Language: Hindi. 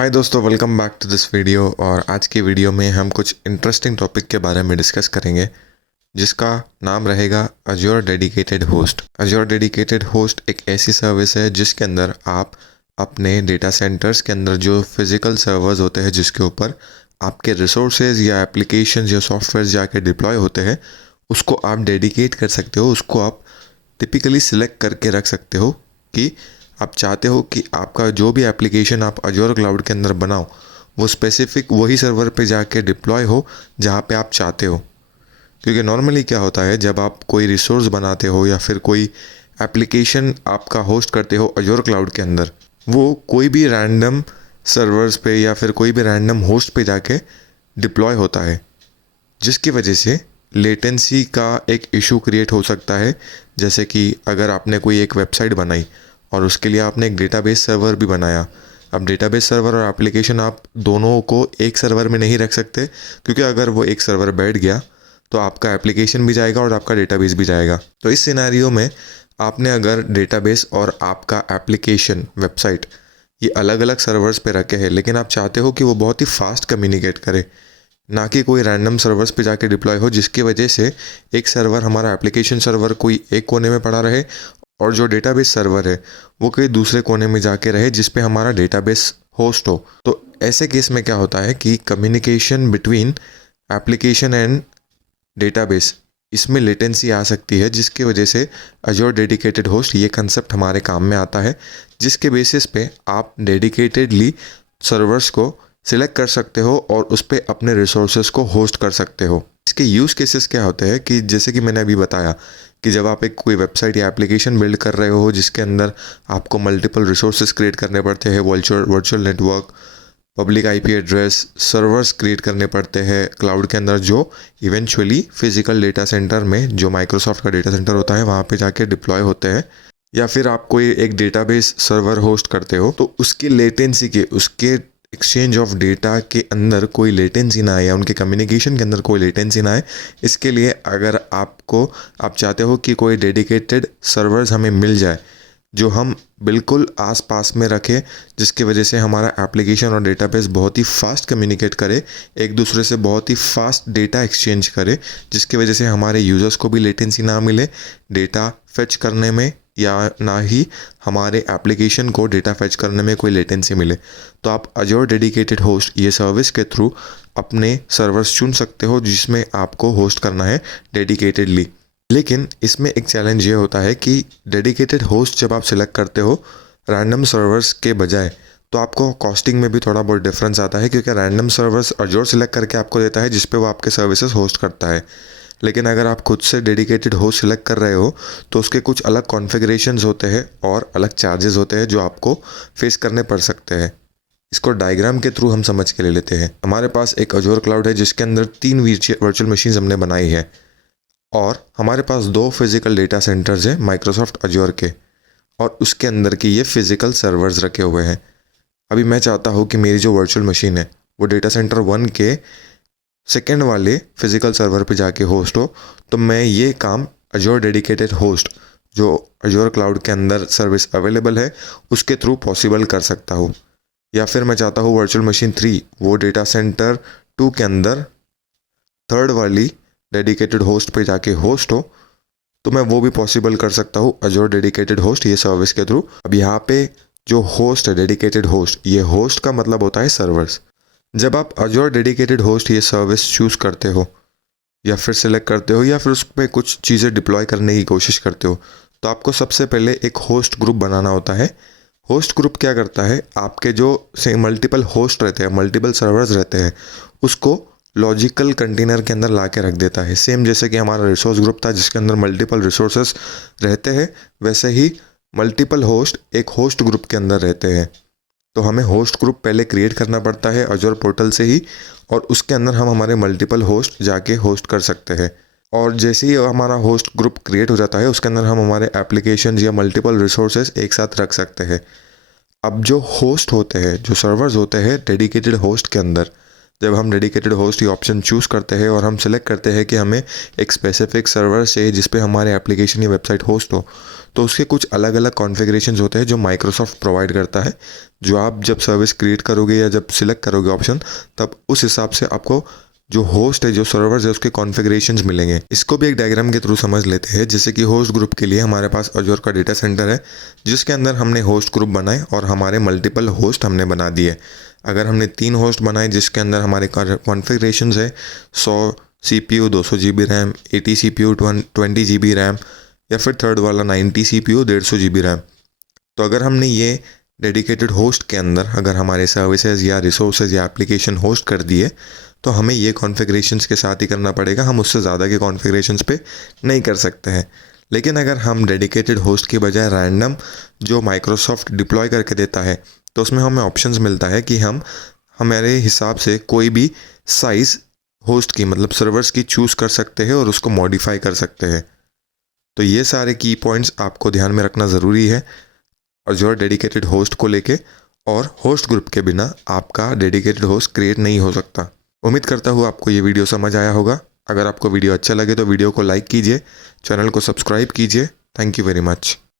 हाय दोस्तों, welcome back to this video. और आज की वीडियो में हम कुछ इंटरेस्टिंग टॉपिक के बारे में डिस्कस करेंगे जिसका नाम रहेगा Azure dedicated host. Azure dedicated host एक ऐसी सर्विस है जिसके अंदर आप अपने डेटा सेंटर्स के अंदर जो फिज़िकल सर्वर्स होते हैं जिसके ऊपर आपके रिसोर्सेज या एप्लीकेशंस या सॉफ्टवेयर जाके डिप्लॉय होते हैं उसको आप डेडिकेट कर सकते हो। उसको आप टिपिकली सिलेक्ट करके रख सकते हो कि आप चाहते हो कि आपका जो भी एप्लीकेशन आप अज्योर क्लाउड के अंदर बनाओ वो स्पेसिफिक वही सर्वर पे जाके डिप्लॉय हो जहाँ पे आप चाहते हो। क्योंकि नॉर्मली क्या होता है, जब आप कोई रिसोर्स बनाते हो या फिर कोई एप्लीकेशन आपका होस्ट करते हो अज्योर क्लाउड के अंदर, वो कोई भी रैंडम सर्वर्स पे या फिर कोई भी रैंडम होस्ट पे जाके डिप्लॉय होता है, जिसकी वजह से लेटेंसी का एक इशू क्रिएट हो सकता है। जैसे कि अगर आपने कोई एक वेबसाइट बनाई और उसके लिए आपने एक डेटाबेस सर्वर भी बनाया। अब डेटाबेस सर्वर और एप्लीकेशन आप दोनों को एक सर्वर में नहीं रख सकते, क्योंकि अगर वो एक सर्वर बैठ गया तो आपका एप्लीकेशन भी जाएगा और आपका डेटाबेस भी जाएगा। तो इस सिनेरियो में आपने अगर डेटाबेस और आपका एप्लीकेशन वेबसाइट ये अलग अलग सर्वर्स पे रखे हैं, लेकिन आप चाहते हो कि वो बहुत ही फास्ट कम्युनिकेट करे, ना कि कोई रैंडम सर्वर्स पे जाके डिप्लॉय हो, जिसकी वजह से एक सर्वर हमारा एप्लीकेशन सर्वर कोई एक कोने में पड़ा रहे और जो डेटाबेस सर्वर है वो कोई दूसरे कोने में जाके रहे जिस पे हमारा डेटाबेस होस्ट हो। तो ऐसे केस में क्या होता है कि communication between application and database, इसमें लेटेंसी आ सकती है, जिसकी वजह से अज्योर डेडिकेटेड होस्ट ये कंसेप्ट हमारे काम में आता है, जिसके बेसिस पे आप डेडिकेटेडली सर्वर्स को सिलेक्ट कर सकते हो और उस पर अपने रिसोर्सेज को होस्ट कर सकते हो। इसके यूज़ केसेस क्या होते हैं कि जैसे कि मैंने अभी बताया कि जब आप एक कोई वेबसाइट या एप्लीकेशन बिल्ड कर रहे हो जिसके अंदर आपको मल्टीपल रिसोर्सेज क्रिएट करने पड़ते हैं, virtual network, public IP address, servers create करने पड़ते हैं क्लाउड के अंदर, जो इवेंचुअली फिजिकल डेटा सेंटर में, जो माइक्रोसॉफ्ट का डेटा सेंटर होता है, वहाँ पे जाके डिप्लॉय होते हैं। या फिर आप कोई एक डेटाबेस सर्वर होस्ट करते हो तो उसके लेटेंसी के, उसके एक्सचेंज ऑफ डेटा के अंदर कोई लेटेंसी ना आए या उनके कम्युनिकेशन के अंदर कोई लेटेंसी ना आए, इसके लिए अगर आप चाहते हो कि कोई डेडिकेटेड सर्वर्स हमें मिल जाए जो हम बिल्कुल आस पास में रखें, जिसकी वजह से हमारा एप्लीकेशन और डेटाबेस बहुत ही फास्ट कम्युनिकेट करे, एक दूसरे से बहुत ही फास्ट डेटा एक्सचेंज करे, जिसकी वजह से हमारे यूज़र्स को भी लेटेंसी ना मिले डेटा फेच करने में, या ना ही हमारे एप्लीकेशन को डेटा फेच करने में कोई लेटेंसी मिले। तो आप अज्योर डेडिकेटेड होस्ट ये सर्विस के थ्रू अपने सर्वर्स चुन सकते हो जिसमें आपको होस्ट करना है डेडिकेटेडली। लेकिन इसमें एक चैलेंज ये होता है कि डेडिकेटेड होस्ट जब आप सिलेक्ट करते हो रैंडम सर्वर्स के बजाय, तो आपको कॉस्टिंग में भी थोड़ा बहुत डिफरेंस आता है, क्योंकि रैंडम सर्वर्स अज्योर सिलेक्ट करके आपको देता है जिस पे वो आपके सर्विसेज होस्ट करता है। लेकिन अगर आप खुद से डेडिकेटेड होस्ट सिलेक्ट कर रहे हो तो उसके कुछ अलग कॉन्फ़िगरेशंस होते हैं और अलग चार्जेस होते हैं जो आपको फेस करने पड़ सकते हैं। इसको डायग्राम के थ्रू हम समझ के ले लेते हैं। हमारे पास एक अज्योर क्लाउड है जिसके अंदर 3 वर्चुअल मशीन्स हमने बनाई है और हमारे पास 2 फिजिकल डेटा सेंटर्स हैं माइक्रोसॉफ्ट अज्योर के, और उसके अंदर की ये फिजिकल सर्वर्स रखे हुए हैं। अभी मैं चाहता हूँ कि मेरी जो वर्चुअल मशीन है वो डेटा सेंटर 1 के सेकेंड वाले फिजिकल सर्वर पे जाके होस्ट हो, तो मैं ये काम अज्योर डेडिकेटेड होस्ट जो अज्योर क्लाउड के अंदर सर्विस अवेलेबल है उसके थ्रू पॉसिबल कर सकता हूँ। या फिर मैं चाहता हूँ वर्चुअल मशीन 3 वो डेटा सेंटर 2 के अंदर थर्ड वाली डेडिकेटेड होस्ट पे जाके होस्ट हो, तो मैं वो भी पॉसिबल कर सकता हूँ अज्योर डेडिकेटेड होस्ट ये सर्विस के थ्रू। अब यहाँ पे जो होस्ट है डेडिकेटेड होस्ट, ये होस्ट का मतलब होता है सर्वर्स। जब आप अज्योर डेडिकेटेड होस्ट ये सर्विस चूज़ करते हो या फिर सिलेक्ट करते हो या फिर उस पर कुछ चीज़ें डिप्लॉय करने की कोशिश करते हो, तो आपको सबसे पहले एक होस्ट ग्रुप बनाना होता है। होस्ट ग्रुप क्या करता है, आपके जो से मल्टीपल होस्ट रहते हैं, मल्टीपल सर्वर्स रहते हैं, उसको लॉजिकल कंटेनर के अंदर ला के रख देता है। सेम जैसे कि हमारा रिसोर्स ग्रुप था जिसके अंदर मल्टीपल रिसोर्सेस रहते हैं, वैसे ही मल्टीपल होस्ट एक होस्ट ग्रुप के अंदर रहते हैं। तो हमें होस्ट ग्रुप पहले क्रिएट करना पड़ता है अज्योर पोर्टल से ही, और उसके अंदर हम हमारे मल्टीपल होस्ट जाके होस्ट कर सकते हैं। और जैसे ही हमारा होस्ट ग्रुप क्रिएट हो जाता है उसके अंदर हम हमारे एप्लीकेशन या मल्टीपल रिसोर्सेज एक साथ रख सकते हैं। अब जो होस्ट होते हैं, जो सर्वर्स होते हैं डेडिकेटेड होस्ट के अंदर, जब हम डेडिकेटेड होस्ट ये ऑप्शन चूज़ करते हैं और हम सेलेक्ट करते हैं कि हमें एक स्पेसिफिक सर्वर चाहिए जिस पे हमारे एप्लीकेशन या वेबसाइट होस्ट हो, तो उसके कुछ अलग अलग कॉन्फ़िगरेशंस होते हैं जो माइक्रोसॉफ्ट प्रोवाइड करता है, जो आप जब सर्विस क्रिएट करोगे या जब सिलेक्ट करोगे ऑप्शन, तब उस हिसाब से आपको जो होस्ट है, जो सर्वर्स है, उसके कॉन्फ़िगरेशंस मिलेंगे। इसको भी एक डायग्राम के थ्रू समझ लेते हैं। जैसे कि होस्ट ग्रुप के लिए हमारे पास अजूर का डेटा सेंटर है, जिसके अंदर हमने होस्ट ग्रुप बनाए और हमारे मल्टीपल होस्ट हमने बना दिए। अगर हमने 3 होस्ट बनाए जिसके अंदर हमारे कॉन्फ़िगरेशंस है 100 CPU 200 GB RAM, 80 CPU 20 GB RAM, या फिर थर्ड वाला 90 CPU 150 GB रैम। तो अगर हमने ये डेडिकेटेड होस्ट के अंदर अगर हमारे सर्विसेज या रिसोर्सेज या एप्लीकेशन होस्ट कर दिए, तो हमें ये कॉन्फ़िगरेशंस के साथ ही करना पड़ेगा, हम उससे ज़्यादा के कॉन्फ़िगरेशंस पे नहीं कर सकते हैं। लेकिन अगर हम डेडिकेटेड होस्ट की बजाय रैंडम जो माइक्रोसॉफ्ट डिप्लॉय करके देता है, तो उसमें हमें ऑप्शंस मिलता है कि हम हमारे हिसाब से कोई भी साइज़ होस्ट की, मतलब सर्वर्स की चूज़ कर सकते हैं और उसको मॉडिफाई कर सकते हैं। तो ये सारे की पॉइंट्स आपको ध्यान में रखना ज़रूरी है अजूर डेडिकेटेड होस्ट को लेके, और होस्ट ग्रुप के बिना आपका डेडिकेटेड होस्ट क्रिएट नहीं हो सकता। उम्मीद करता हूँ आपको ये वीडियो समझ आया होगा। अगर आपको वीडियो अच्छा लगे तो वीडियो को लाइक कीजिए, चैनल को सब्सक्राइब कीजिए। Thank you very much.